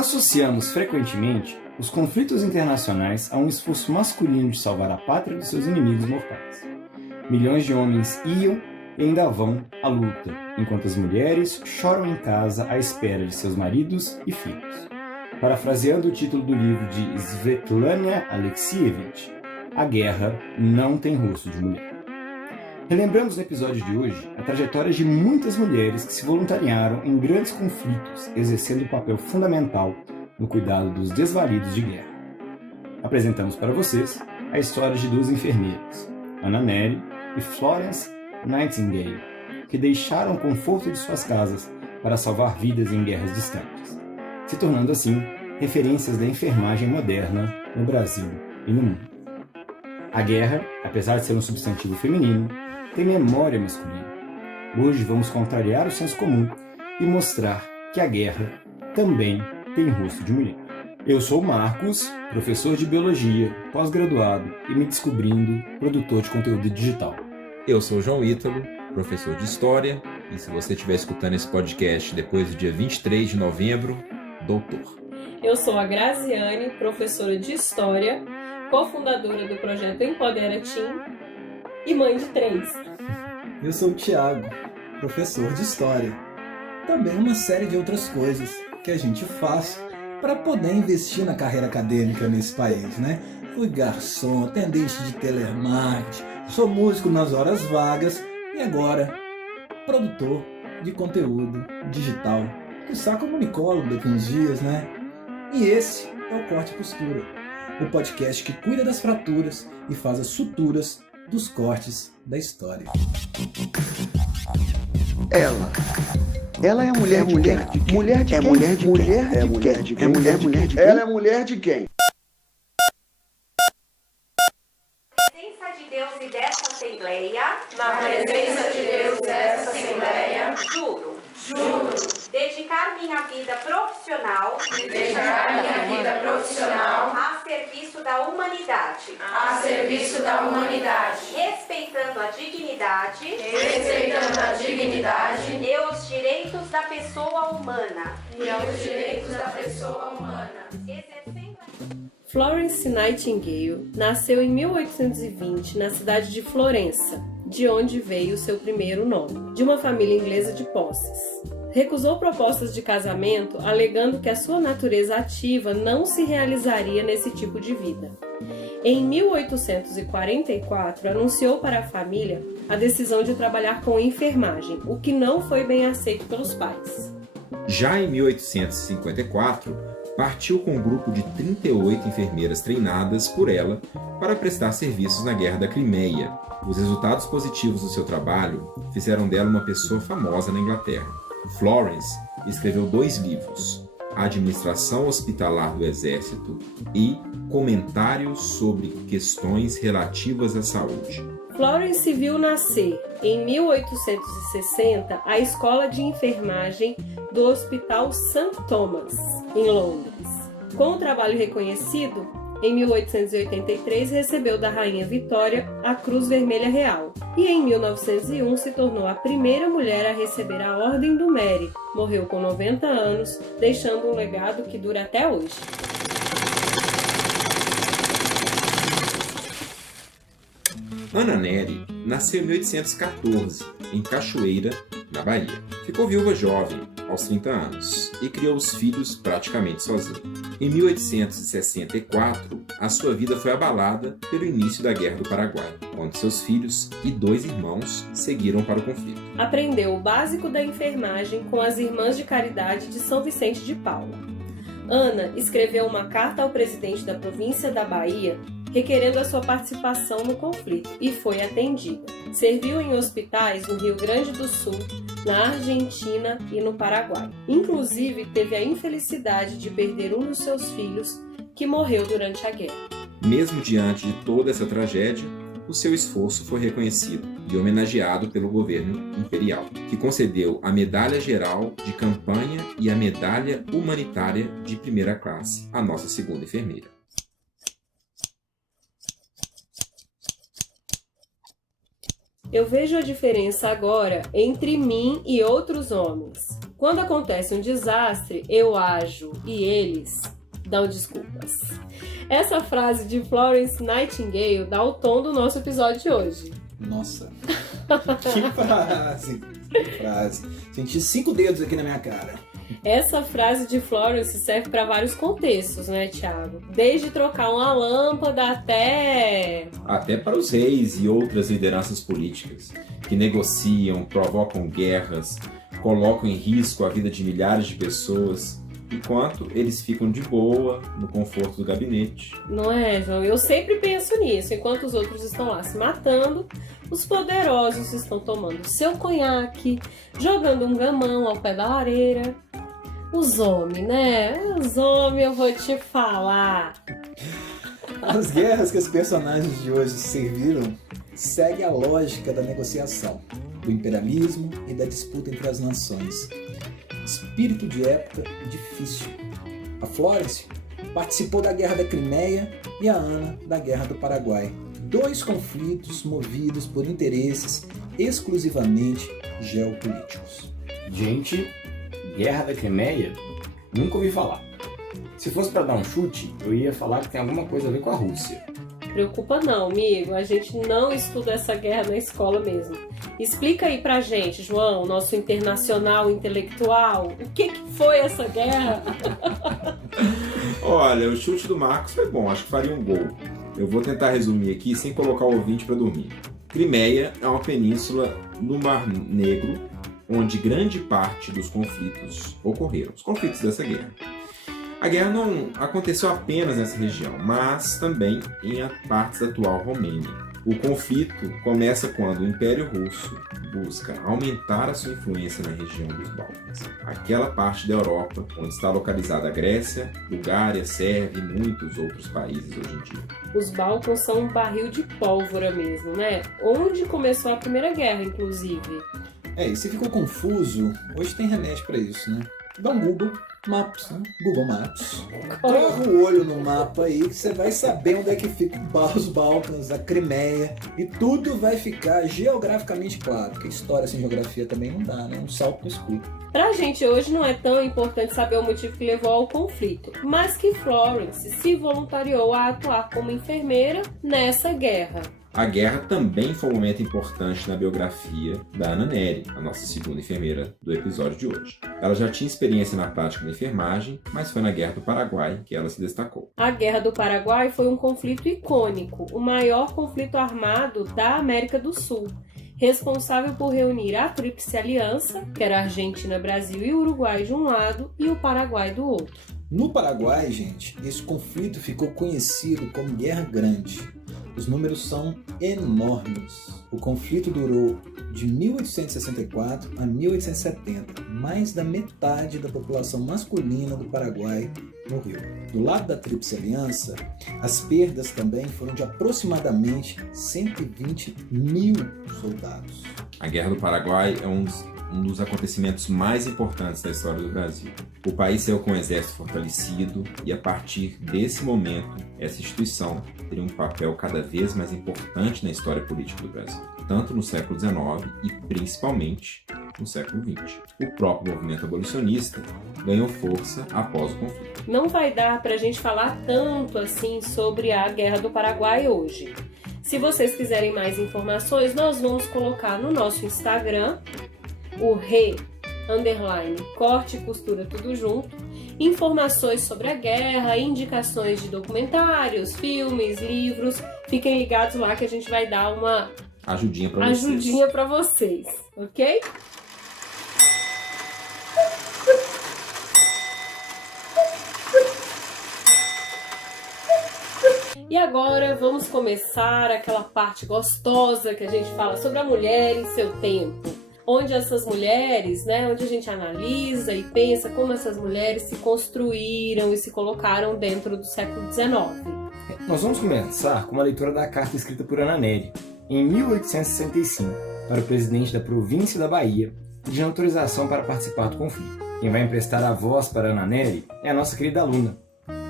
Associamos frequentemente os conflitos internacionais a um esforço masculino de salvar a pátria dos seus inimigos mortais. Milhões de homens iam e ainda vão à luta, enquanto as mulheres choram em casa à espera de seus maridos e filhos. Parafraseando o título do livro de Svetlana Alexievich, A Guerra Não Tem Rosto de Mulher. Relembramos no episódio de hoje a trajetória de muitas mulheres que se voluntariaram em grandes conflitos, exercendo um papel fundamental no cuidado dos desvalidos de guerra. Apresentamos para vocês a história de duas enfermeiras, Anna Nery e Florence Nightingale, que deixaram o conforto de suas casas para salvar vidas em guerras distantes, se tornando assim referências da enfermagem moderna no Brasil e no mundo. A guerra, apesar de ser um substantivo feminino, tem memória masculina. Hoje vamos contrariar o senso comum e mostrar que a guerra também tem rosto de mulher. Eu sou o Marcos, professor de Biologia, pós-graduado e me descobrindo produtor de conteúdo digital. Eu sou o João Ítalo, professor de História, e se você estiver escutando esse podcast depois do dia 23 de novembro, doutor. Eu sou a Graziane, professora de História, cofundadora do projeto Empodera Team e mãe de 3. Eu sou o Thiago, professor de História. Também uma série de outras coisas que a gente faz para poder investir na carreira acadêmica nesse país, né? Fui garçom, atendente de telemarketing, sou músico nas horas vagas e agora produtor de conteúdo digital. Quiçá comunicólogo daqui uns dias, né? E esse é o Corte e Costura, o podcast que cuida das fraturas e faz as suturas dos cortes da história. Ela é a mulher de quem? Mulher de quem? Mulher de quem? Ela é mulher de quem? Na presença de Deus e dessa Assembleia. Na presença de Deus e dessa Assembleia. Juro. Dedicar minha vida profissional. A serviço da humanidade. Respeitando a dignidade. E os direitos da pessoa humana. Florence Nightingale nasceu em 1820 na cidade de Florença, de onde veio seu primeiro nome, de uma família inglesa de posses. Recusou propostas de casamento, alegando que a sua natureza ativa não se realizaria nesse tipo de vida. Em 1844, anunciou para a família a decisão de trabalhar com enfermagem, o que não foi bem aceito pelos pais. Já em 1854, partiu com um grupo de 38 enfermeiras treinadas por ela para prestar serviços na Guerra da Crimeia. Os resultados positivos do seu trabalho fizeram dela uma pessoa famosa na Inglaterra. Florence escreveu 2 livros, A Administração Hospitalar do Exército e Comentários sobre Questões Relativas à Saúde. Florence viu nascer, em 1860, a Escola de Enfermagem do Hospital St. Thomas, em Londres. Com um trabalho reconhecido, em 1883 recebeu da Rainha Vitória a Cruz Vermelha Real e em 1901 se tornou a primeira mulher a receber a Ordem do Mérito. Morreu com 90 anos, deixando um legado que dura até hoje. Anna Nery nasceu em 1814, em Cachoeira, na Bahia. Ficou viúva jovem, aos 30 anos, e criou os filhos praticamente sozinha. Em 1864, a sua vida foi abalada pelo início da Guerra do Paraguai, onde seus filhos e 2 irmãos seguiram para o conflito. Aprendeu o básico da enfermagem com as Irmãs de Caridade de São Vicente de Paula. Ana escreveu uma carta ao presidente da província da Bahia requerendo a sua participação no conflito, e foi atendida. Serviu em hospitais no Rio Grande do Sul, na Argentina e no Paraguai. Inclusive, teve a infelicidade de perder um dos seus filhos, que morreu durante a guerra. Mesmo diante de toda essa tragédia, o seu esforço foi reconhecido e homenageado pelo governo imperial, que concedeu a Medalha Geral de Campanha e a Medalha Humanitária de Primeira Classe à nossa segunda enfermeira. Eu vejo a diferença agora entre mim e outros homens. Quando acontece um desastre, eu ajo e eles dão desculpas. Essa frase de Florence Nightingale dá o tom do nosso episódio de hoje. Nossa, que frase! Que frase. Senti 5 dedos aqui na minha cara. Essa frase de Florence serve para vários contextos, né, Thiago? Desde trocar uma lâmpada até para os reis e outras lideranças políticas que negociam, provocam guerras, colocam em risco a vida de milhares de pessoas, enquanto eles ficam de boa no conforto do gabinete. Não é, João? Eu sempre penso nisso. Enquanto os outros estão lá se matando, os poderosos estão tomando seu conhaque, jogando um gamão ao pé da lareira. Os homens, né? Os homens, eu vou te falar. As guerras que os personagens de hoje serviram seguem a lógica da negociação, do imperialismo e da disputa entre as nações. Espírito de época difícil. A Florence participou da Guerra da Crimeia e a Ana da Guerra do Paraguai. 2 conflitos movidos por interesses exclusivamente geopolíticos. Gente, Guerra da Crimeia? Nunca ouvi falar. Se fosse para dar um chute, eu ia falar que tem alguma coisa a ver com a Rússia. Preocupa não, amigo. A gente não estuda essa guerra na escola mesmo. Explica aí pra gente, João, nosso internacional intelectual, o que foi essa guerra? Olha, o chute do Marcos foi bom, acho que faria um gol. Eu vou tentar resumir aqui sem colocar o ouvinte para dormir. Crimeia é uma península no Mar Negro, onde grande parte dos conflitos ocorreram, os conflitos dessa guerra. A guerra não aconteceu apenas nessa região, mas também em partes da atual Romênia. O conflito começa quando o Império Russo busca aumentar a sua influência na região dos Balcãs, aquela parte da Europa onde está localizada a Grécia, Bulgária, Sérvia e muitos outros países hoje em dia. Os Balcãs são um barril de pólvora mesmo, né? Onde começou a Primeira Guerra, inclusive. E se ficou confuso, hoje tem remédio para isso, né? Dá um Google Maps, né? Google Maps. Corre o olho no mapa aí que você vai saber onde é que fica os Balcãs, a Crimeia, e tudo vai ficar geograficamente claro, porque história sem geografia também não dá, né? Um salto no escuro. Pra gente hoje não é tão importante saber o motivo que levou ao conflito, mas que Florence se voluntariou a atuar como enfermeira nessa guerra. A guerra também foi um momento importante na biografia da Ana Nery, a nossa segunda enfermeira do episódio de hoje. Ela já tinha experiência na prática da enfermagem, mas foi na Guerra do Paraguai que ela se destacou. A Guerra do Paraguai foi um conflito icônico, o maior conflito armado da América do Sul, responsável por reunir a Tríplice Aliança, que era a Argentina, Brasil e Uruguai de um lado, e o Paraguai do outro. No Paraguai, gente, esse conflito ficou conhecido como Guerra Grande. Os números são enormes. O conflito durou de 1864 a 1870. Mais da metade da população masculina do Paraguai morreu. Do lado da Tríplice Aliança, as perdas também foram de aproximadamente 120 mil soldados. A Guerra do Paraguai é um dos acontecimentos mais importantes da história do Brasil. O país saiu com um exército fortalecido e, a partir desse momento, essa instituição teria um papel cada vez mais importante na história política do Brasil, tanto no século XIX e, principalmente, no século XX. O próprio movimento abolicionista ganhou força após o conflito. Não vai dar para a gente falar tanto assim sobre a Guerra do Paraguai hoje. Se vocês quiserem mais informações, nós vamos colocar no nosso Instagram, o _corte e costura tudo junto, informações sobre a guerra, indicações de documentários, filmes, livros. Fiquem ligados lá que a gente vai dar uma ajudinha para vocês, ok? E agora vamos começar aquela parte gostosa que a gente fala sobre a mulher em seu tempo. Onde essas mulheres, onde a gente analisa e pensa como essas mulheres se construíram e se colocaram dentro do século XIX. Nós vamos começar com uma leitura da carta escrita por Ana Nery, em 1865, para o presidente da província da Bahia, pedindo autorização para participar do conflito. Quem vai emprestar a voz para Ana Nery é a nossa querida aluna,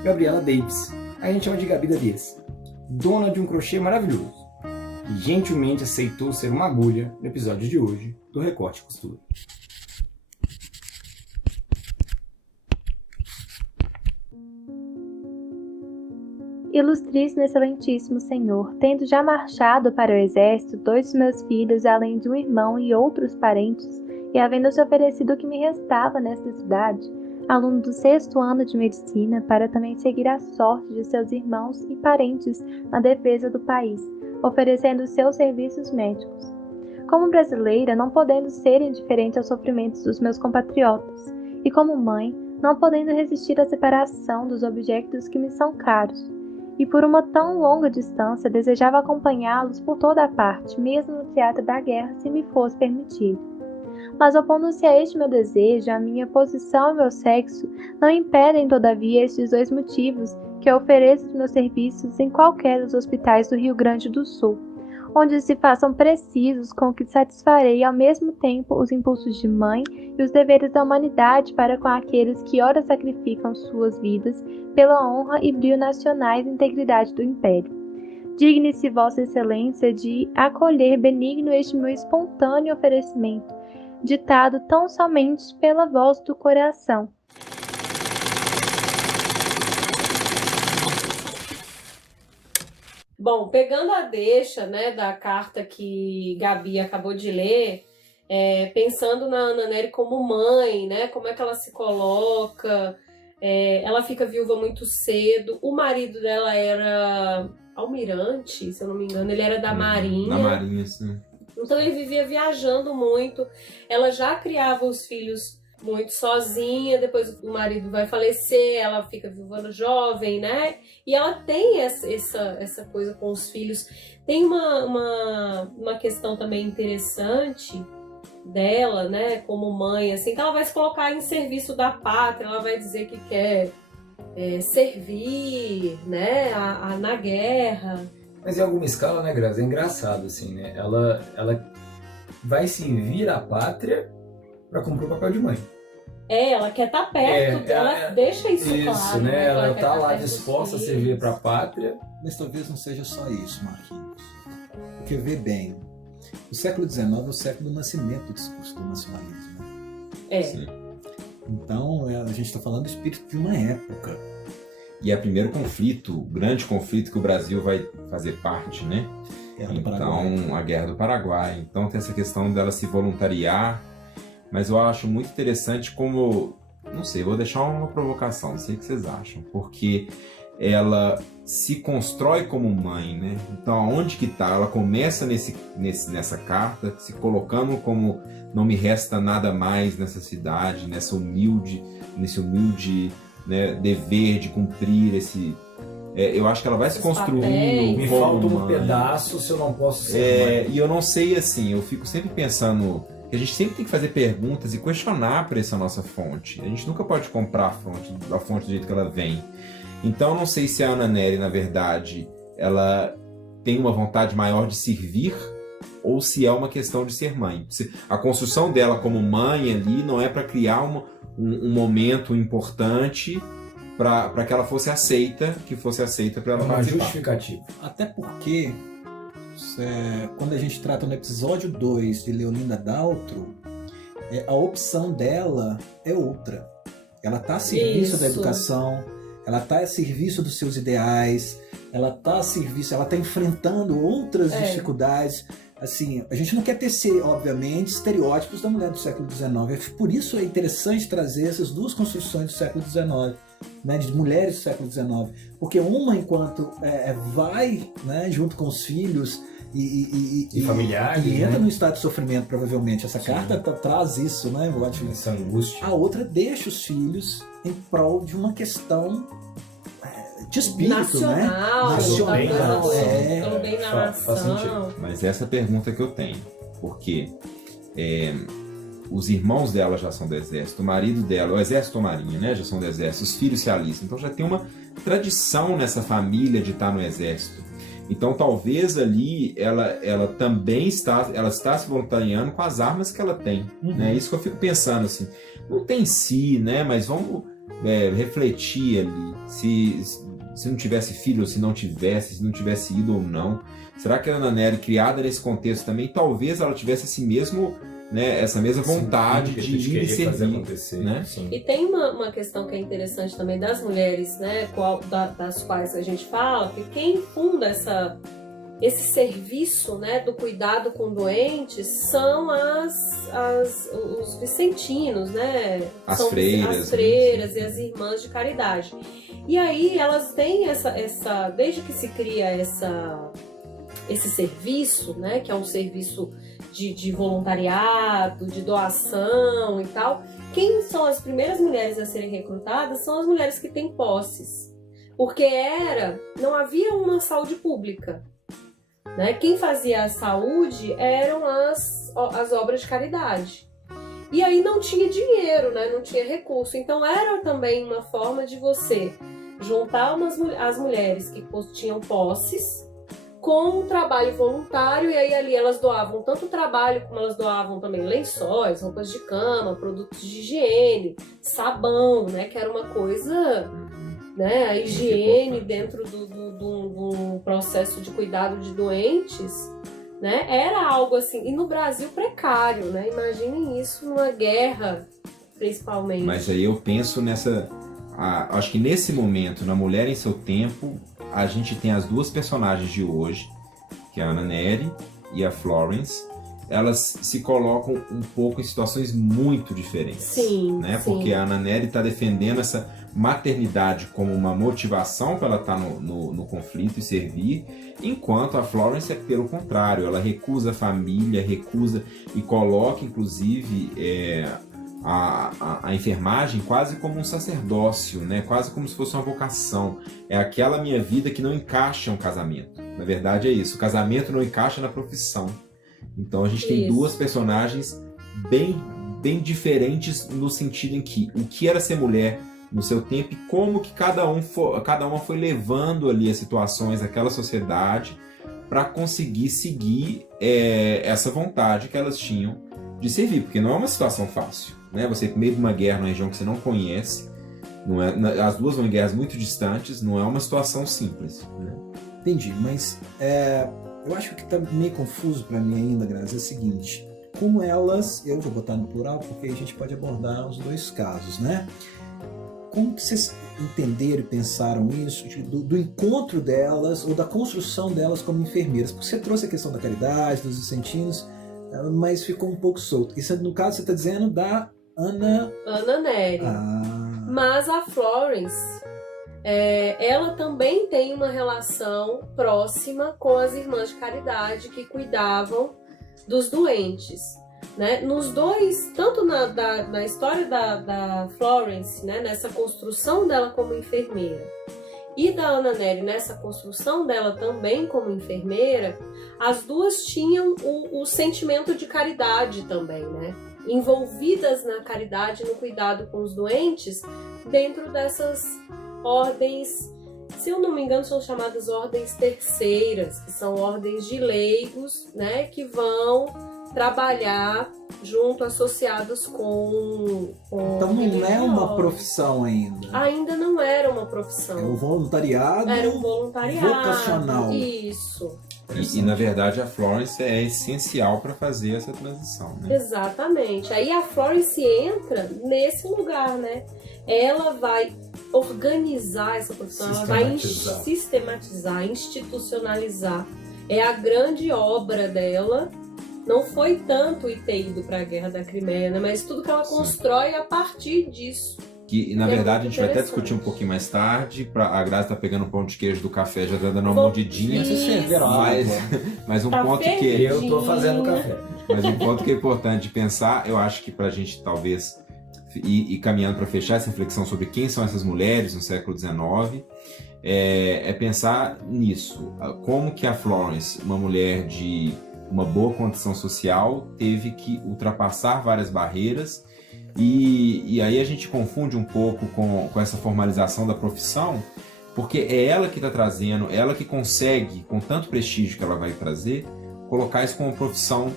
Gabriela Davis. A gente chama de Gabi Davis, dona de um crochê maravilhoso, que gentilmente aceitou ser uma agulha no episódio de hoje do Recorte e Costura. Ilustríssimo e excelentíssimo Senhor, tendo já marchado para o exército 2 dos meus filhos, além de um irmão e outros parentes, e havendo-se oferecido o que me restava nesta cidade, aluno do 6º ano de medicina, para também seguir a sorte de seus irmãos e parentes na defesa do país, oferecendo seus serviços médicos. Como brasileira, não podendo ser indiferente aos sofrimentos dos meus compatriotas, e como mãe, não podendo resistir à separação dos objetos que me são caros, e por uma tão longa distância desejava acompanhá-los por toda a parte, mesmo no teatro da guerra, se me fosse permitido. Mas opondo-se a este meu desejo, a minha posição e meu sexo não impedem, todavia, estes 2 motivos que eu ofereço os meus serviços em qualquer dos hospitais do Rio Grande do Sul, onde se façam precisos com que satisfarei ao mesmo tempo os impulsos de mãe e os deveres da humanidade para com aqueles que ora sacrificam suas vidas pela honra e brio nacionais e integridade do Império. Digne-se Vossa Excelência de acolher benigno este meu espontâneo oferecimento, ditado tão somente pela voz do coração. Bom, pegando a deixa, né, da carta que Gabi acabou de ler, pensando na Ana Nery como mãe, né, como é que ela se coloca, ela fica viúva muito cedo, o marido dela era almirante, se eu não me engano, ele era da Marinha. Da Marinha, sim. Então ele vivia viajando muito, ela já criava os filhos muito sozinha, depois o marido vai falecer, ela fica viúva jovem, né? E ela tem essa coisa com os filhos. Tem uma questão também interessante dela, né, como mãe, assim, que ela vai se colocar em serviço da pátria, ela vai dizer que quer servir, né, na guerra. Mas em alguma escala, né, Grazi, é engraçado, assim, né? Ela vai servir a pátria para cumprir o papel de mãe. Ela quer estar perto, ela deixa isso claro. Isso, né? Ela tá lá disposta a servir para a pátria. Mas talvez não seja só isso, Marquinhos. Porque vê bem, o século XIX é o século do nascimento do discurso do nacionalismo. Sim. Então, a gente está falando do espírito de uma época. E é o primeiro conflito, o grande conflito que o Brasil vai fazer parte, né? Então, a Guerra do Paraguai. Então tem essa questão dela se voluntariar, mas eu acho muito interessante como, não sei, vou deixar uma provocação, não sei o que vocês acham, porque ela se constrói como mãe, né? Então aonde que tá? Ela começa nessa carta, se colocando como não me resta nada mais nessa cidade, nesse humilde, né, dever de cumprir esse... eu acho que ela vai se construindo. Me falta um pedaço se eu não posso ser mãe. E eu não sei, assim, eu fico sempre pensando que a gente sempre tem que fazer perguntas e questionar para essa nossa fonte. A gente nunca pode comprar a fonte do jeito que ela vem. Então eu não sei se a Ana Nery, na verdade, ela tem uma vontade maior de servir ou se é uma questão de ser mãe. A construção dela como mãe ali não é para criar um momento importante para que ela fosse aceita, para ela uma justificativa. Até porque, quando a gente trata no episódio 2 de Leolinda Daltro, a opção dela é outra. Ela está a serviço da educação, ela está a serviço dos seus ideais, ela está a serviço, ela está enfrentando outras dificuldades. Assim, a gente não quer tecer, obviamente, estereótipos da mulher do século XIX. Por isso é interessante trazer essas duas construções do século XIX, né, de mulheres do século XIX. Porque uma, enquanto vai, né, junto com os filhos e familiares, e entra no estado de sofrimento, provavelmente. Essa carta traz isso, né? Essa angústia. A outra deixa os filhos em prol de uma questão de espírito, nacional, né? Nacional, pelo bem da nação. Faz sentido. Mas essa é a pergunta que eu tenho, porque os irmãos dela já são do exército, o marido dela, o exército ou marinha, né, já são do exército, os filhos se alistam, então já tem uma tradição nessa família de estar no exército. Então talvez ali ela também está se voluntariando com as armas que ela tem, né? Isso que eu fico pensando assim, não tem si, né? Mas vamos refletir ali, se não tivesse filho ou se não tivesse ido ou não. Será que a Ana Nery, criada nesse contexto também, talvez ela tivesse esse mesmo né, essa mesma vontade de ir e servir, né? E tem uma questão que é interessante também das mulheres, né, das quais a gente fala, que quem funda esse serviço, né, do cuidado com doentes são os vicentinos, né? As freiras e as irmãs de caridade. E aí elas têm desde que se cria esse serviço, né, que é um serviço de voluntariado, de doação e tal, quem são as primeiras mulheres a serem recrutadas são as mulheres que têm posses. Porque não havia uma saúde pública. Né? Quem fazia a saúde eram as obras de caridade. E aí não tinha dinheiro, né? Não tinha recurso. Então era também uma forma de você juntar as mulheres que tinham posses com um trabalho voluntário, e aí ali elas doavam tanto trabalho como elas doavam também lençóis, roupas de cama, produtos de higiene, sabão, né? Que era uma coisa, né? A higiene dentro do processo de cuidado de doentes, né? Era algo assim, e no Brasil precário, né? Imaginem isso numa guerra, principalmente. Mas aí eu penso acho que nesse momento, na Mulher em Seu Tempo, a gente tem as duas personagens de hoje, que é a Anna Nery e a Florence. Elas se colocam um pouco em situações muito diferentes. Sim, né? sim. Porque a Anna Nery está defendendo essa maternidade como uma motivação para ela estar no conflito e servir, enquanto a Florence é pelo contrário, ela recusa a família, recusa e coloca inclusive a enfermagem quase como um sacerdócio, né? Quase como se fosse uma vocação. É aquela minha vida que não encaixa um casamento. Na verdade é isso, o casamento não encaixa na profissão. Então a gente tem duas personagens bem diferentes no sentido em que o que era ser mulher no seu tempo e como que cada uma foi levando ali as situações daquela sociedade para conseguir seguir essa vontade que elas tinham de servir, porque não é uma situação fácil, né? Você ir meio de uma guerra numa região que você não conhece, as duas vão em guerras muito distantes, não é uma situação simples, né? Entendi, mas eu acho que está meio confuso para mim ainda, Grazi, é o seguinte: como elas, eu vou botar no plural porque a gente pode abordar os dois casos, né? Como que vocês entenderam e pensaram isso, do encontro delas ou da construção delas como enfermeiras? Porque você trouxe a questão da caridade, dos vicentinos, mas ficou um pouco solto. Isso, no caso, você está dizendo da Anna Nery. Mas a Florence, ela também tem uma relação próxima com as irmãs de caridade que cuidavam dos doentes. Né? Nos dois, tanto na história da Florence, né? Nessa construção dela como enfermeira, e da Anna Nery nessa construção dela também como enfermeira, as duas tinham o sentimento de caridade também, né? Envolvidas na caridade, no cuidado com os doentes, dentro dessas ordens, se eu não me engano, são chamadas ordens terceiras, que são ordens de leigos, né? Que vão trabalhar junto, associados com então não é uma profissão ainda. Ainda não era uma profissão. É um voluntariado. Era um voluntariado vocacional. Isso. E na verdade a Florence é essencial para fazer essa transição, né? Exatamente. Aí a Florence entra nesse lugar, né? Ela vai organizar essa profissão, ela vai sistematizar, institucionalizar. É a grande obra dela. Não foi tanto ter ido para a Guerra da Crimeia, né? Mas tudo que ela constrói a partir disso. Que na verdade a gente vai até discutir um pouquinho mais tarde. A Grazi tá pegando o pão de queijo do café, já tá dando uma mordidinha. Mas um ponto que eu tô fazendo café. Mas um ponto que é importante pensar, eu acho que pra gente talvez ir caminhando para fechar essa reflexão sobre quem são essas mulheres no século XIX, é pensar nisso. Como que a Florence, uma mulher de uma boa condição social, teve que ultrapassar várias barreiras, e aí a gente confunde um pouco com essa formalização da profissão, porque é ela que está trazendo, ela que consegue, com tanto prestígio que ela vai trazer, colocar isso como uma profissão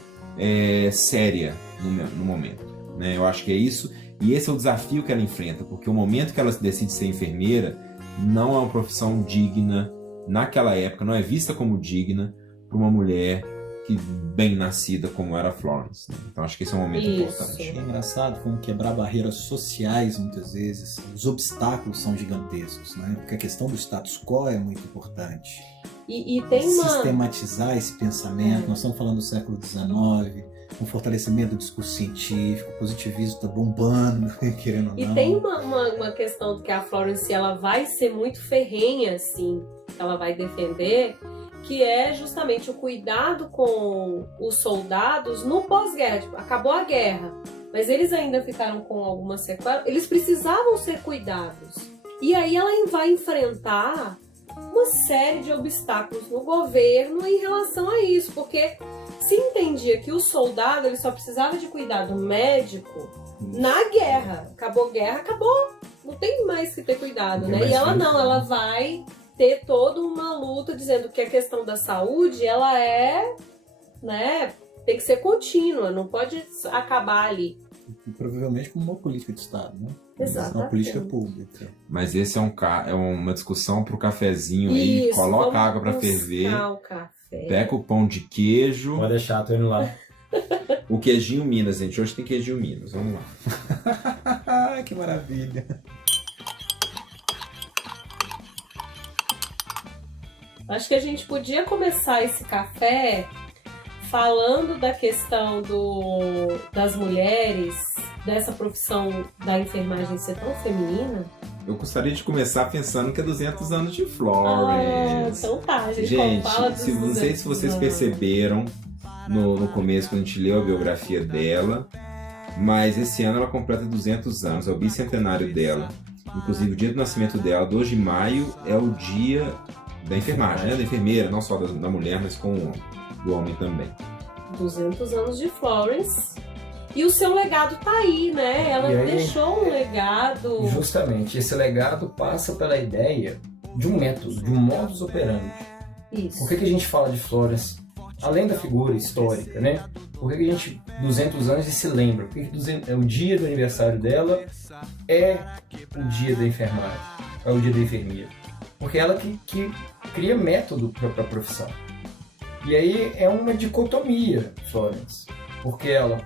séria no momento, né? Eu acho que é isso, e esse é o desafio que ela enfrenta, porque o momento que ela decide ser enfermeira não é uma profissão digna, naquela época, não é vista como digna para uma mulher que bem nascida como era a Florence, né? Então acho que esse é um momento importante. É engraçado como quebrar barreiras sociais, muitas vezes, os obstáculos são gigantescos, né? Porque a questão do status quo é muito importante. E tem uma... Sistematizar esse pensamento, nós estamos falando do século XIX, um fortalecimento do discurso científico, o positivismo está bombando, querendo ou não. E tem uma questão que a Florence ela vai ser muito ferrenha, assim, que ela vai defender, que é justamente o cuidado com os soldados no pós-guerra. Tipo, acabou a guerra, mas eles ainda ficaram com alguma sequela, eles precisavam ser cuidados. E aí ela vai enfrentar uma série de obstáculos no governo em relação a isso, porque se entendia que o soldado ele só precisava de cuidado médico na guerra. Acabou a guerra, acabou. Não tem mais que ter cuidado, né? E ela não, ela vai ter toda uma luta dizendo que a questão da saúde, ela é, né, tem que ser contínua, não pode acabar ali. E provavelmente como uma política de Estado, né? Exatamente. Uma política pública. Mas esse é uma discussão pro cafezinho aí, coloca água para ferver, o café. pega o pão de queijo. Pode deixar, tô indo lá. O queijinho Minas, gente, hoje tem queijinho Minas, vamos lá. Que maravilha. Acho que a gente podia começar esse café falando da questão das mulheres, dessa profissão da enfermagem ser tão feminina. Eu gostaria de começar pensando que é 200 anos de Florence. Então tá, gente fala dos não sei se vocês perceberam no começo, quando a gente leu a biografia dela, mas esse ano ela completa 200 anos, é o bicentenário dela. Inclusive o dia do nascimento dela, 2 de maio, é o dia da enfermagem, né? Da enfermeira, não só da mulher, mas do homem também. 200 anos de Florence. E o seu legado tá aí, né? Ela deixou um legado. Justamente, esse legado passa pela ideia de um método, de um modus operandi. Isso. Por que a gente fala de Florence, além da figura histórica, né? Por que a gente, 200 anos, se lembra? Por que o dia do aniversário dela é o dia da enfermagem, é o dia da enfermeira? Porque ela que cria método para a profissão. E aí é uma dicotomia, Florence, porque ela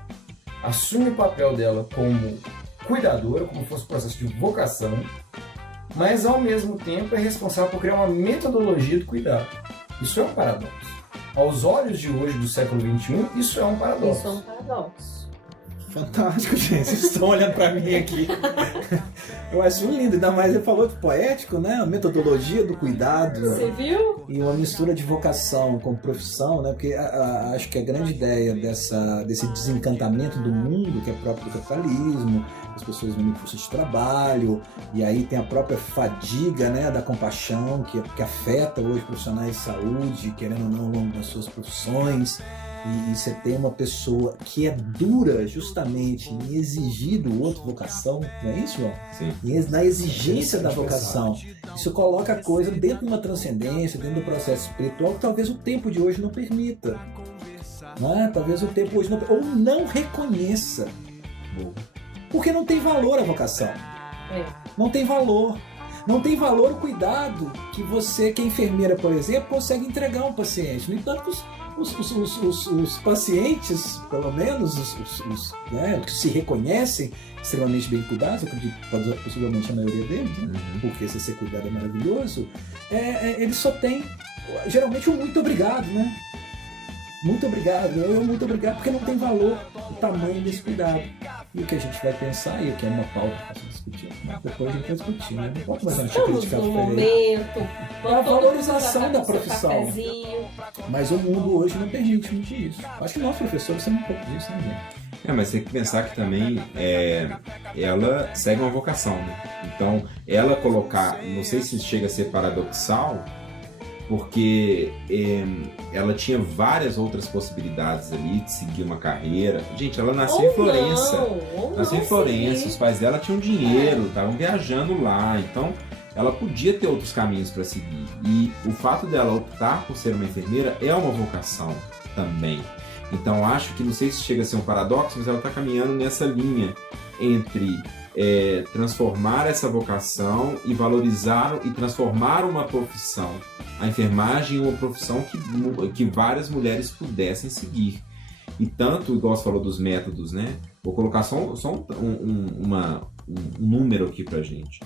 assume o papel dela como cuidadora, como se fosse um processo de vocação, mas ao mesmo tempo é responsável por criar uma metodologia do cuidado. Isso é um paradoxo. Aos olhos de hoje, do século XXI, isso é um paradoxo. Isso é um paradoxo. Fantástico, gente. Vocês estão olhando para mim aqui. Eu acho lindo, ainda mais ele falou de poético, né? A metodologia do cuidado. Você viu? E uma mistura de vocação com profissão, né? Porque acho que a grande ideia desse desencantamento do mundo, que é próprio do capitalismo, as pessoas vêm em força de trabalho, e aí tem a própria fadiga, né, da compaixão, que afeta hoje profissionais de saúde, querendo ou não, ao longo das suas profissões. E você tem uma pessoa que é dura justamente em exigir do outro vocação, não é isso, João? Sim. Na exigência da vocação. Isso coloca a coisa dentro de uma transcendência, dentro do processo espiritual que talvez o tempo de hoje não permita. Né? Talvez o tempo hoje não... Ou não reconheça. Porque não tem valor a vocação. Não tem valor. Não tem valor o cuidado que você, que é enfermeira, por exemplo, consegue entregar a um paciente. No entanto, os pacientes, pelo menos, né, que se reconhecem extremamente bem cuidados, eu acredito, possivelmente a maioria deles, né? Porque se ser cuidado é maravilhoso, eles só têm, geralmente, um muito obrigado, né? Muito obrigado, muito obrigado, porque não tem valor o tamanho desse cuidado. E o que a gente vai pensar, e o que é uma pauta para se discutir, mas depois a gente vai discutir, né? Não pode mais Estamos no momento, é a valorização da profissão. Mas o mundo hoje não permite muito isso. Acho que nós, professores, somos um pouco disso, né, gente? Mas tem que pensar que também ela segue uma vocação, né? Então, ela colocar, não sei se chega a ser paradoxal, porque ela tinha várias outras possibilidades ali de seguir uma carreira. Gente, ela nasceu em Florença. Nasceu em Florença, os pais dela tinham dinheiro, estavam viajando lá, então ela podia ter outros caminhos para seguir. E o fato dela optar por ser uma enfermeira é uma vocação também. Então acho que, não sei se chega a ser um paradoxo, mas ela está caminhando nessa linha entre transformar essa vocação e valorizar e transformar uma profissão a enfermagem uma profissão que várias mulheres pudessem seguir. E tanto, igual você falou dos métodos, né? Vou colocar só um número aqui pra gente.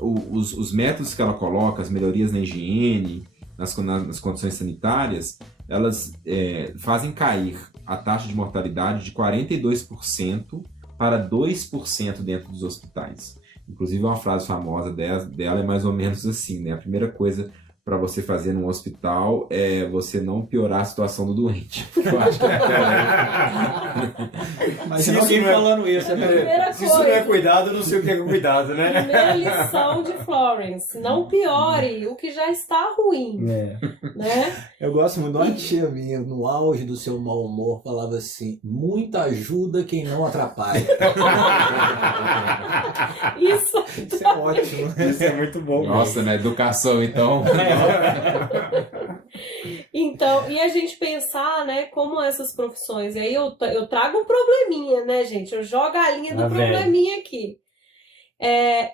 Os métodos que ela coloca, as melhorias na higiene, nas condições sanitárias, elas fazem cair a taxa de mortalidade de 42% para 2% dentro dos hospitais. Inclusive, uma frase famosa dela é mais ou menos assim, né? A primeira coisa para você fazer num hospital é você não piorar a situação do doente. Eu acho que Mas alguém falando isso. Se isso não é cuidado, eu não sei o que é cuidado, né? Primeira lição de Florence: não piore o que já está ruim. Né? Eu gosto muito de uma tia minha, no auge do seu mau humor, falava assim: muita ajuda quem não atrapalha. Isso é ótimo. Isso é muito bom. Nossa, na educação, então. Então, e a gente pensar, né, como essas profissões, e aí eu trago um probleminha, né, gente? Eu jogo a linha do probleminha aqui.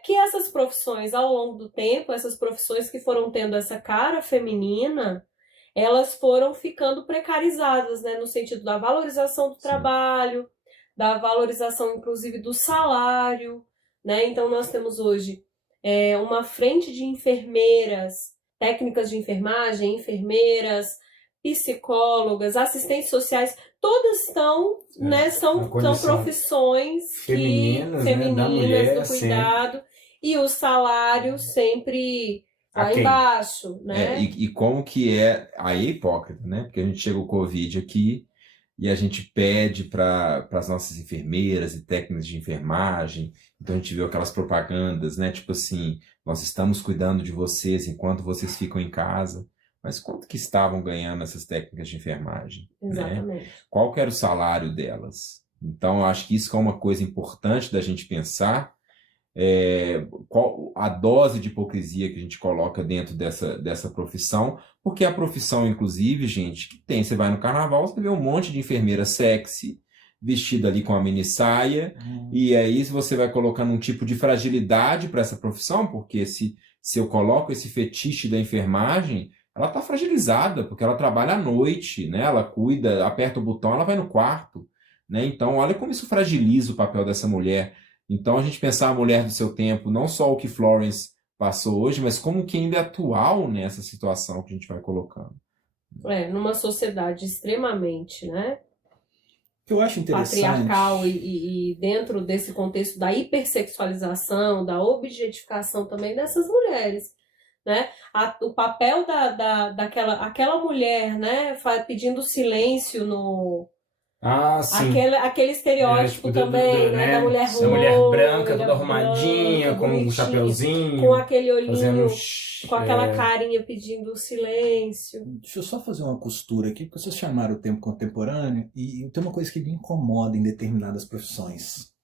Que essas profissões, ao longo do tempo, essas profissões que foram tendo essa cara feminina, elas foram ficando precarizadas, né, no sentido da valorização do trabalho, da valorização, inclusive, do salário, né? Então, nós temos hoje uma frente de enfermeiras, técnicas de enfermagem, enfermeiras, psicólogas, assistentes sociais, todas estão, né, são profissões femininas, né, da mulher, do cuidado, e o salário sempre lá embaixo, né? E como que aí é hipócrita, né? Porque a gente chega o Covid aqui e a gente pede para as nossas enfermeiras e técnicas de enfermagem, então a gente viu aquelas propagandas, né? Tipo assim, nós estamos cuidando de vocês enquanto vocês ficam em casa. Mas quanto que estavam ganhando essas técnicas de enfermagem? Exatamente. Né? Qual que era o salário delas? Então, eu acho que isso é uma coisa importante da gente pensar, qual a dose de hipocrisia que a gente coloca dentro dessa profissão, porque a profissão, inclusive, gente, que tem, você vai no carnaval, você vê um monte de enfermeira sexy, vestida ali com a mini saia, e aí você vai colocando um tipo de fragilidade para essa profissão, porque se eu coloco esse fetiche da enfermagem, ela está fragilizada, porque ela trabalha à noite, né? Ela cuida, aperta o botão, ela vai no quarto, né? Então, olha como isso fragiliza o papel dessa mulher. Então, a gente pensar a mulher do seu tempo, não só o que Florence passou hoje, mas como que ainda é atual nessa situação que a gente vai colocando. Numa sociedade extremamente, né? Eu acho interessante. Patriarcal e dentro desse contexto da hipersexualização, da objetificação também dessas mulheres. Né? O papel daquela mulher, né, pedindo silêncio no... sim. Aquele estereótipo também, né, da mulher louca, mulher branca, toda arrumadinha, com um chapeuzinho, com aquele olhinho, fazendo... com aquela carinha pedindo silêncio. Deixa eu só fazer uma costura aqui, porque vocês chamaram o tempo contemporâneo e tem uma coisa que me incomoda em determinadas profissões.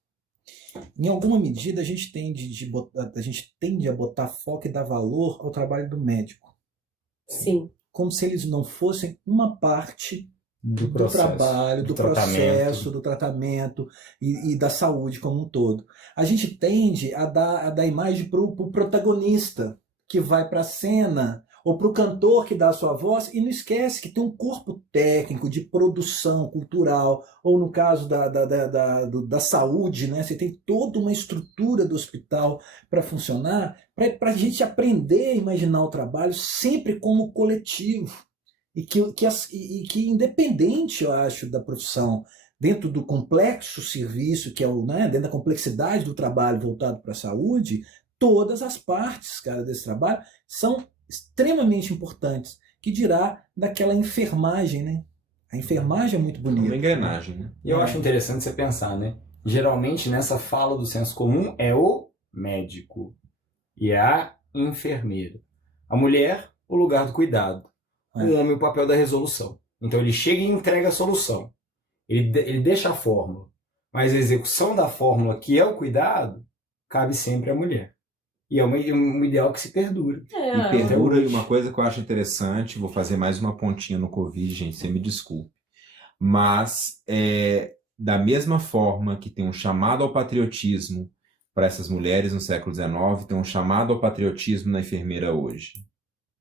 Em alguma medida, a gente tende a botar foco e dar valor ao trabalho do médico. Sim. Como se eles não fossem uma parte do trabalho, do processo, do tratamento e da saúde como um todo. A gente tende a dar imagem para o protagonista que vai para a cena, ou para o cantor que dá a sua voz, e não esquece que tem um corpo técnico de produção cultural, ou no caso da saúde, né? Você tem toda uma estrutura do hospital para funcionar, para a gente aprender a imaginar o trabalho sempre como coletivo, e que independente, eu acho, da profissão, dentro do complexo serviço, que é dentro da complexidade do trabalho voltado para a saúde, todas as partes, cara, desse trabalho são extremamente importantes, que dirá daquela enfermagem, né? A enfermagem é muito bonita. Uma engrenagem, né? E eu acho interessante você pensar, né? Geralmente, nessa fala do senso comum, é o médico e a enfermeira. A mulher, o lugar do cuidado. O homem, o papel da resolução. Então, ele chega e entrega a solução. Ele deixa a fórmula. Mas a execução da fórmula, que é o cuidado, cabe sempre à mulher. E é um ideal que se perdura. E perdura uma coisa que eu acho interessante, vou fazer mais uma pontinha no Covid, gente, você me desculpe. Mas, da mesma forma que tem um chamado ao patriotismo para essas mulheres no século XIX, tem um chamado ao patriotismo na enfermeira hoje.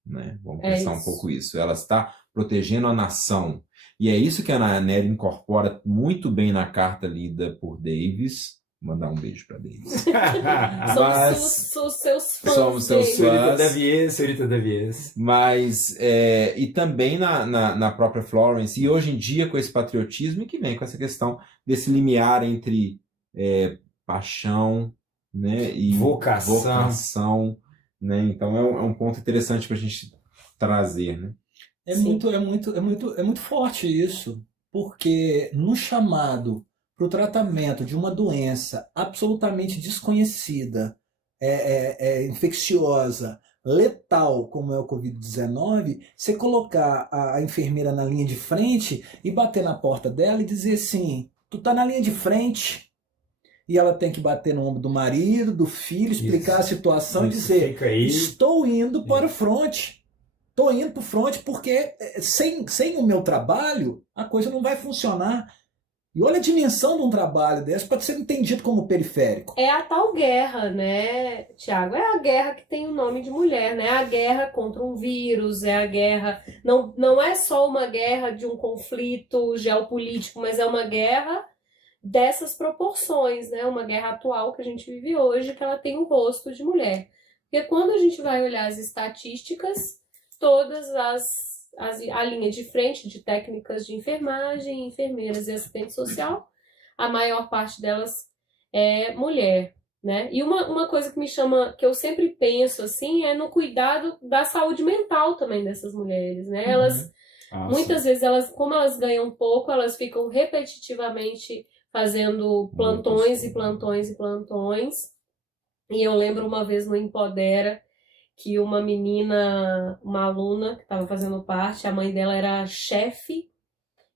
né? Vamos É pensar um isso. pouco isso. Ela está protegendo a nação. E é isso que a Ana Nery incorpora muito bem na carta lida por Davis. Vou mandar um beijo para Davis. Somos seus fãs. Somos seus David. fãs. Senhorita Davies. Mas, e também na própria Florence, e hoje em dia com esse patriotismo, e que vem com essa questão desse limiar entre paixão, né, e vocação, né? Então é um ponto interessante para a gente trazer, né? É muito forte isso, porque no chamado para o tratamento de uma doença absolutamente desconhecida, infecciosa, letal, como é o Covid-19, você colocar a enfermeira na linha de frente e bater na porta dela e dizer assim, tu tá na linha de frente, e ela tem que bater no ombro do marido, do filho, explicar a situação e dizer, estou indo para o fronte. Estou indo para o fronte porque sem o meu trabalho a coisa não vai funcionar. E olha a dimensão de um trabalho desse, pode ser entendido como periférico. É a tal guerra, né, Tiago? É a guerra que tem o nome de mulher, né? A guerra contra um vírus, é a guerra... Não é só uma guerra de um conflito geopolítico, mas é uma guerra dessas proporções, né? Uma guerra atual que a gente vive hoje, que ela tem o rosto de mulher. Porque quando a gente vai olhar as estatísticas, todas a linha de frente de técnicas de enfermagem, enfermeiras e assistente social, a maior parte delas é mulher, né? E uma coisa que me chama, que eu sempre penso assim, é no cuidado da saúde mental também dessas mulheres, né? Elas, muitas vezes, como elas ganham pouco, elas ficam repetitivamente fazendo plantões e plantões e plantões. E eu lembro uma vez no Empodera, que uma menina, uma aluna que estava fazendo parte, a mãe dela era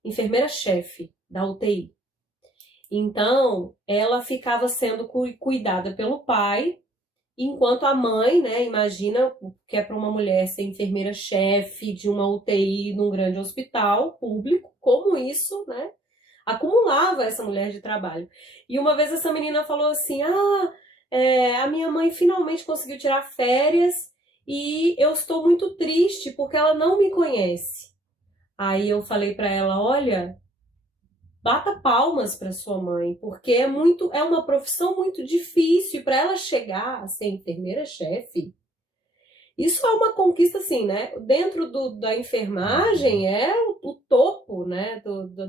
enfermeira-chefe da UTI. Então, ela ficava sendo cuidada pelo pai, enquanto a mãe, né, imagina que é para uma mulher ser enfermeira-chefe de uma UTI num grande hospital público, como isso, né, acumulava essa mulher de trabalho. E uma vez essa menina falou assim, a minha mãe finalmente conseguiu tirar férias e eu estou muito triste porque ela não me conhece. Aí eu falei para ela, olha, bata palmas para sua mãe, porque é uma profissão muito difícil e para ela chegar a ser enfermeira-chefe, isso é uma conquista assim, né? Dentro da enfermagem é o topo, né,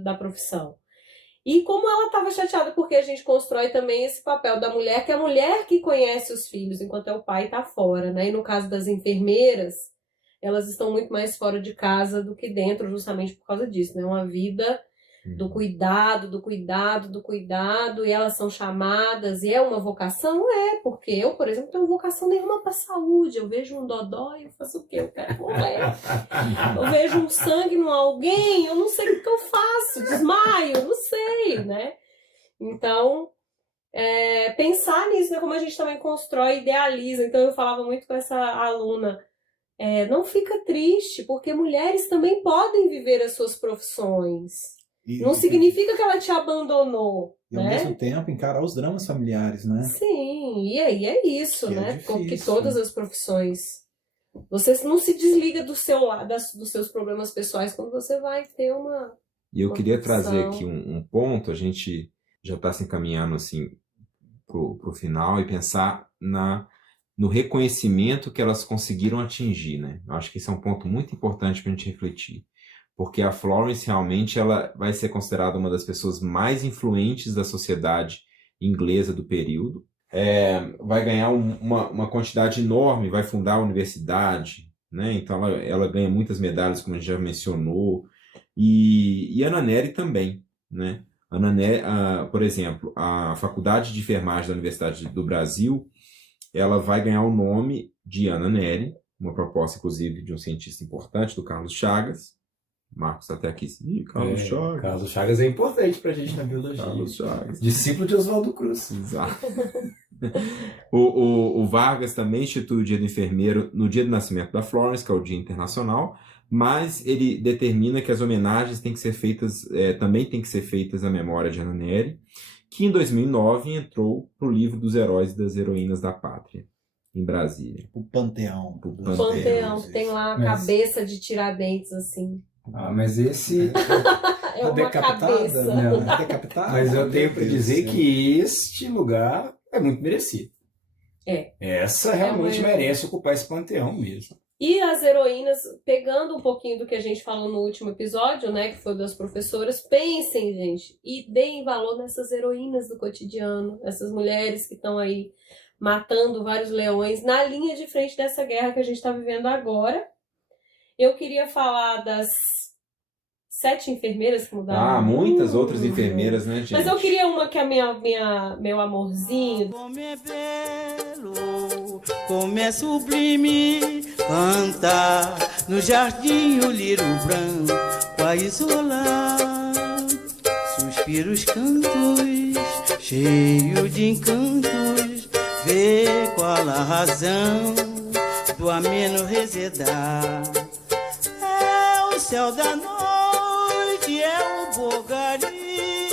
da profissão. E como ela estava chateada porque a gente constrói também esse papel da mulher, que é a mulher que conhece os filhos, enquanto o pai está fora, né? E no caso das enfermeiras, elas estão muito mais fora de casa do que dentro, justamente por causa disso, né? Uma vida do cuidado, e elas são chamadas, e é uma vocação? Porque eu, por exemplo, tenho vocação nenhuma para saúde. Eu vejo um dodói e eu faço o quê? Eu quero morrer. Eu vejo um sangue em alguém, eu não sei o que eu faço, desmaio, eu não sei, né? Então, pensar nisso, né? Como a gente também constrói, idealiza. Então, eu falava muito com essa aluna, não fica triste, porque mulheres também podem viver as suas profissões. Não significa que ela te abandonou, e ao mesmo tempo encarar os dramas familiares, né? Sim, e aí é isso, que né? É porque todas as profissões, você não se desliga dos seus problemas pessoais quando você vai ter uma... E eu queria trazer aqui um ponto, a gente já está se encaminhando assim pro final, e pensar no reconhecimento que elas conseguiram atingir, né? Eu acho que esse é um ponto muito importante para a gente refletir. Porque a Florence realmente ela vai ser considerada uma das pessoas mais influentes da sociedade inglesa do período. Vai ganhar uma quantidade enorme, vai fundar a universidade, né? Então ela ganha muitas medalhas, como a gente já mencionou. E Ana Nery também, né? Ana Nery, por exemplo, a Faculdade de Enfermagem da Universidade do Brasil, ela vai ganhar o nome de Ana Nery, uma proposta, inclusive, de um cientista importante, do Carlos Chagas. Marcos está até aqui. Carlos Chagas. Carlos Chagas é importante para a gente na biologia. Carlos Chagas. Discípulo de Oswaldo Cruz. Exato. o Vargas também institui o Dia do Enfermeiro no dia do nascimento da Florence, que é o Dia Internacional, mas ele determina que as homenagens têm que ser feitas, também têm que ser feitas à memória de Ana Nery, que em 2009 entrou para o livro dos heróis e das heroínas da pátria. em Brasília. O panteão. O dos Panteão, deuses. tem lá a Mas- cabeça de Tiradentes, assim. Ah, mas esse... É A uma decapitada? cabeça. Não. A decapitada? Mas eu tenho Meu para Deus dizer do céu. que este lugar é muito merecido. É. Essa realmente uma- merece ocupar esse panteão mesmo. E as heroínas, pegando um pouquinho do que a gente falou no último episódio, né, que foi das professoras, pensem, gente, e deem valor nessas heroínas do cotidiano, essas mulheres que estão aí matando vários leões na linha de frente dessa guerra que a gente está vivendo agora. Eu queria falar das 7 enfermeiras que mudaram. Ah, o muitas mundo. outras enfermeiras, né, gente? Mas eu queria uma que é meu amorzinho. Como é belo, como é sublime cantar no jardim o lírio branco a isolar. Suspiros, cantos, cheio de encantos, vê qual a razão do ameno resedar. É o céu da noite, é o bogari,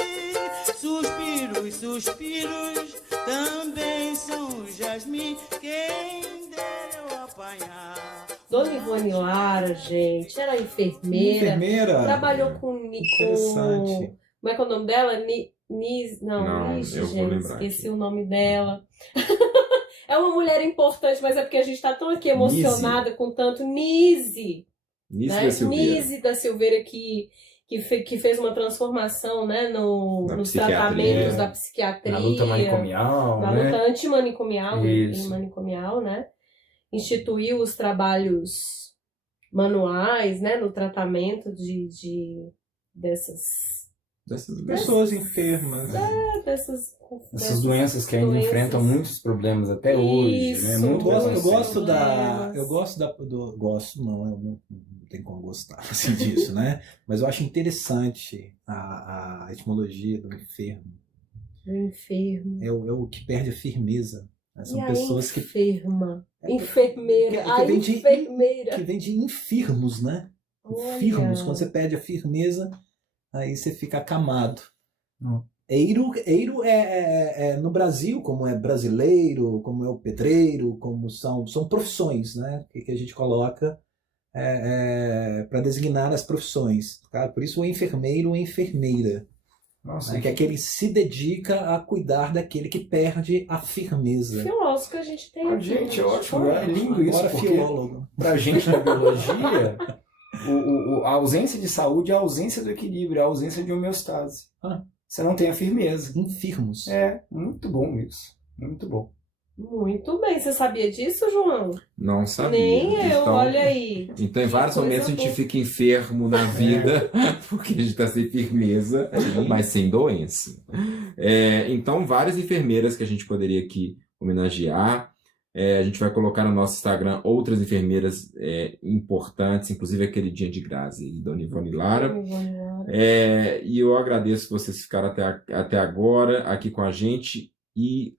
suspiros, suspiros, também são jasmim, quem dera eu apanhar. Dona Ivone Lara, gente, era enfermeira. Enfermeira. Trabalhou com... Interessante. Como é que é o nome dela? Nis... Não, Ixi, eu vou gente, lembrar esqueci aqui. o nome dela. É uma mulher importante, mas é porque a gente tá tão aqui emocionada com tanto Nise. Nisso Né? da Silveira. Nise da Silveira que fez uma transformação, né, Da nos psiquiatria. tratamentos da psiquiatria. Na luta manicomial, Na né? luta antimanicomial e Isso. manicomial, né? Instituiu os trabalhos manuais, né, no tratamento dessas Pessoas enfermas. Essas doenças que ainda enfrentam muitos problemas até hoje, né? Isso. Muito Eu gosto adolescente. gosto, não, eu não tem como gostar assim, disso, né? Mas eu acho interessante a etimologia do enfermo. Do enfermo. É o que perde a firmeza. Né? São E a pessoas que enferma. Enfermeira. que A vem de- enfermeira. vem de infirmos, né? Olha. Firmos. Quando você perde a firmeza, aí você fica acamado. Hum. Eiro é no Brasil, como é brasileiro, como é o pedreiro, como são profissões, né? Que a gente coloca para designar as profissões. Tá? Por isso o enfermeiro ou enfermeira, Nossa, né? Que é aquele que se dedica a cuidar daquele que perde a firmeza. Filósofo que a gente tem Ah, aqui. gente, né? é ótimo, é lindo isso, Agora porque filólogo. pra gente na biologia, a ausência de saúde é a ausência do equilíbrio, é a ausência de homeostase. Ah. Você não tem a firmeza. Infirmos. É, muito bom isso. Muito bom. Muito bem. Você sabia disso, João? Não sabia. Nem eu, Então, olha aí. Então, em vários coisa momentos a gente boa. fica enfermo na vida, porque a gente está sem firmeza, mas sem doença. Então, várias enfermeiras que a gente poderia aqui homenagear. A gente vai colocar no nosso Instagram outras enfermeiras importantes, inclusive a queridinha de Grazi, Dona Ivone Lara. E eu agradeço vocês ficaram até agora aqui com a gente. E,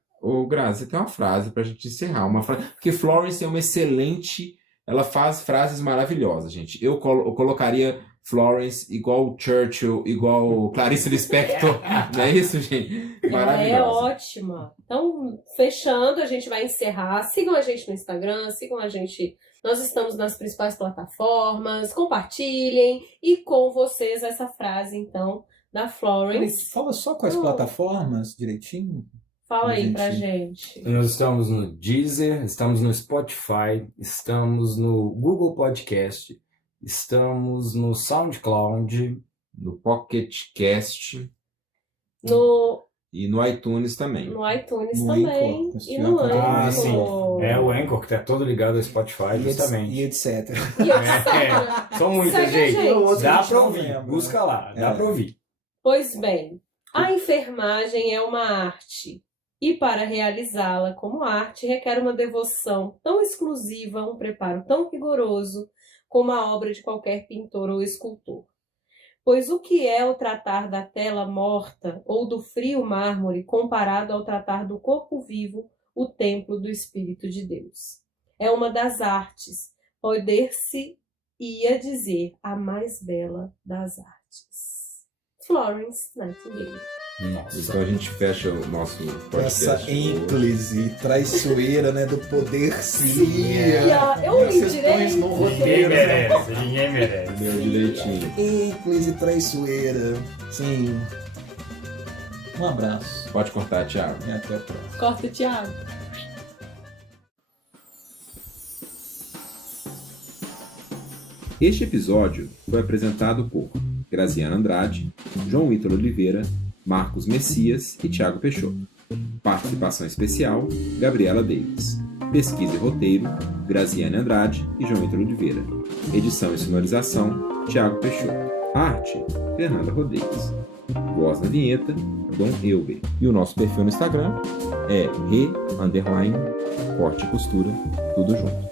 Grazi, tem uma frase para a gente encerrar. Porque Florence é uma excelente... Ela faz frases maravilhosas, gente. Eu colocaria Florence igual Churchill, igual Clarice Lispector. Não é isso, gente? Ela é ótima. Então, fechando, a gente vai encerrar. Sigam a gente no Instagram, sigam a gente. Nós estamos nas principais plataformas. Compartilhem. E com vocês essa frase, então, da Florence. Fala só quais plataformas direitinho. Fala aí gente. pra gente. Nós estamos no Deezer, estamos no Spotify, estamos no Google Podcast, estamos no SoundCloud, no Pocket Cast e no iTunes também. No iTunes No também. Anchor. E no Anchor. Ah, sim. É o Anchor, que tá todo ligado ao Spotify, justamente. E etc. E etc. São muitas, Segue a gente. gente. Dá A gente pra não ouvir. lembra, Busca lá, dá pra ouvir. Pois bem, a enfermagem é uma arte. E para realizá-la como arte requer uma devoção tão exclusiva, um preparo tão rigoroso como a obra de qualquer pintor ou escultor. Pois o que é o tratar da tela morta ou do frio mármore comparado ao tratar do corpo vivo, o templo do Espírito de Deus? É uma das artes, poder-se-ia dizer a mais bela das artes. Florence Nightingale. Nossa. Então a gente fecha o nosso podcast. Essa ênclise traiçoeira, né, do poder Eu li Vocês põem direito. no roteiro. Ninguém merece. Deu direitinho. Ênclise traiçoeira. Sim. Um abraço. Pode cortar, Thiago. E até a próxima. Corta, Thiago. Este episódio foi apresentado por Graziana Andrade, João Ítalo Oliveira, Marcos Messias e Thiago Peixoto. Participação especial, Gabriela Davis. Pesquisa e roteiro, Graziana Andrade e João Ítalo Oliveira. Edição e sonorização, Thiago Peixoto. Arte, Fernanda Rodrigues. Voz na vinheta, Dom Elber. E o nosso perfil no Instagram é @corte e costura, tudo junto.